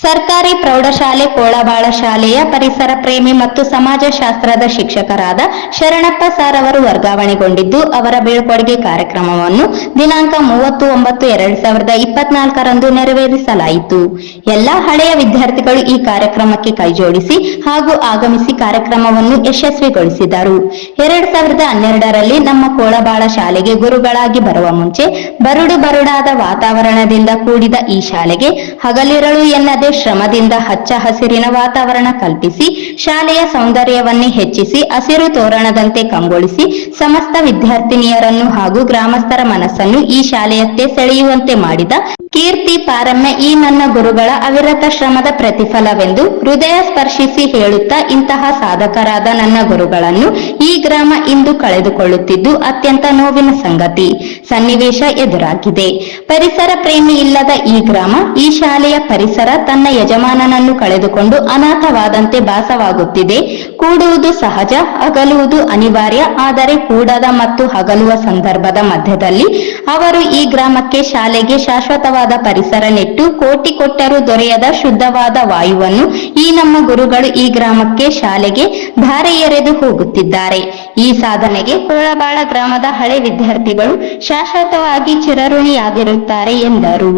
ಸರ್ಕಾರಿ ಪ್ರೌಢಶಾಲೆ ಕೋಳಬಾಳ ಶಾಲೆಯ ಪರಿಸರ ಪ್ರೇಮಿ ಮತ್ತು ಸಮಾಜಶಾಸ್ತ್ರದ ಶಿಕ್ಷಕರಾದ ಶರಣಪ್ಪ ಸಾರ್ ಅವರು ವರ್ಗಾವಣೆಗೊಂಡಿದ್ದು, ಅವರ ಬೀಳ್ಕೊಡುಗೆ ಕಾರ್ಯಕ್ರಮವನ್ನು ದಿನಾಂಕ 30/9/2024 ನೆರವೇರಿಸಲಾಯಿತು. ಎಲ್ಲ ಹಳೆಯ ವಿದ್ಯಾರ್ಥಿಗಳು ಈ ಕಾರ್ಯಕ್ರಮಕ್ಕೆ ಕೈಜೋಡಿಸಿ ಹಾಗೂ ಆಗಮಿಸಿ ಕಾರ್ಯಕ್ರಮವನ್ನು ಯಶಸ್ವಿಗೊಳಿಸಿದರು. 2012ರಲ್ಲಿ ನಮ್ಮ ಕೋಳಬಾಳ ಶಾಲೆಗೆ ಗುರುಗಳಾಗಿ ಬರುವ ಮುಂಚೆ ಬರುಡಾದ ವಾತಾವರಣದಿಂದ ಕೂಡಿದ ಈ ಶಾಲೆಗೆ ಹಗಲಿರಳು ಎನ್ನದೆ ಶ್ರಮದಿಂದ ಹಚ್ಚ ಹಸಿರಿನ ವಾತಾವರಣ ಕಲ್ಪಿಸಿ ಶಾಲೆಯ ಸೌಂದರ್ಯವನ್ನೇ ಹೆಚ್ಚಿಸಿ ಹಸಿರು ತೋರಣದಂತೆ ಕಂಗೊಳಿಸಿ ಸಮಸ್ತ ವಿದ್ಯಾರ್ಥಿನಿಯರನ್ನು ಹಾಗೂ ಗ್ರಾಮಸ್ಥರ ಮನಸ್ಸನ್ನು ಈ ಶಾಲೆಯತ್ತೆ ಸೆಳೆಯುವಂತೆ ಮಾಡಿದ ಕೀರ್ತಿ ಪಾರಮ್ಯ ಈ ನನ್ನ ಗುರುಗಳ ಅವಿರತ ಶ್ರಮದ ಪ್ರತಿಫಲವೆಂದು ಹೃದಯ ಸ್ಪರ್ಶಿಸಿ ಹೇಳುತ್ತಾ, ಇಂತಹ ಸಾಧಕರಾದ ನನ್ನ ಗುರುಗಳನ್ನು ಈ ಗ್ರಾಮ ಇಂದು ಕಳೆದುಕೊಳ್ಳುತ್ತಿದ್ದು ಅತ್ಯಂತ ನೋವಿನ ಸಂಗತಿ ಸನ್ನಿವೇಶ ಎದುರಾಗಿದೆ. ಪರಿಸರ ಪ್ರೇಮಿ ಇಲ್ಲದ ಈ ಗ್ರಾಮ, ಈ ಶಾಲೆಯ ಪರಿಸರ ತನ್ನ ಯಜಮಾನನನ್ನು ಕಳೆದುಕೊಂಡು ಅನಾಥವಾದಂತೆ ಭಾಸವಾಗುತ್ತಿದೆ. ಕೂಡುವುದು ಸಹಜ, ಅಗಲುವುದು ಅನಿವಾರ್ಯ. ಆದರೆ ಕೂಡದ ಮತ್ತು ಅಗಲುವ ಸಂದರ್ಭದ ಮಧ್ಯದಲ್ಲಿ ಅವರು ಈ ಗ್ರಾಮಕ್ಕೆ, ಶಾಲೆಗೆ ಶಾಶ್ವತವಾದ ಪರಿಸರ ನೆಟ್ಟು ಕೋಟಿ ಕೊಟ್ಟರೂ ದೊರೆಯದ ಶುದ್ಧವಾದ ವಾಯುವನ್ನು ಈ ನಮ್ಮ ಗುರುಗಳು ಈ ಗ್ರಾಮಕ್ಕೆ, ಶಾಲೆಗೆ ಧಾರೆ ಎರೆದು ಹೋಗುತ್ತಿದ್ದಾರೆ. ಈ ಸಾಧನೆಗೆ ಕೋಳಬಾಳ ಗ್ರಾಮದ ಹಳೆ ವಿದ್ಯಾರ್ಥಿಗಳು ಶಾಶ್ವತವಾಗಿ ಚಿರಋಣಿಯಾಗಿರುತ್ತಾರೆ ಎಂದರು.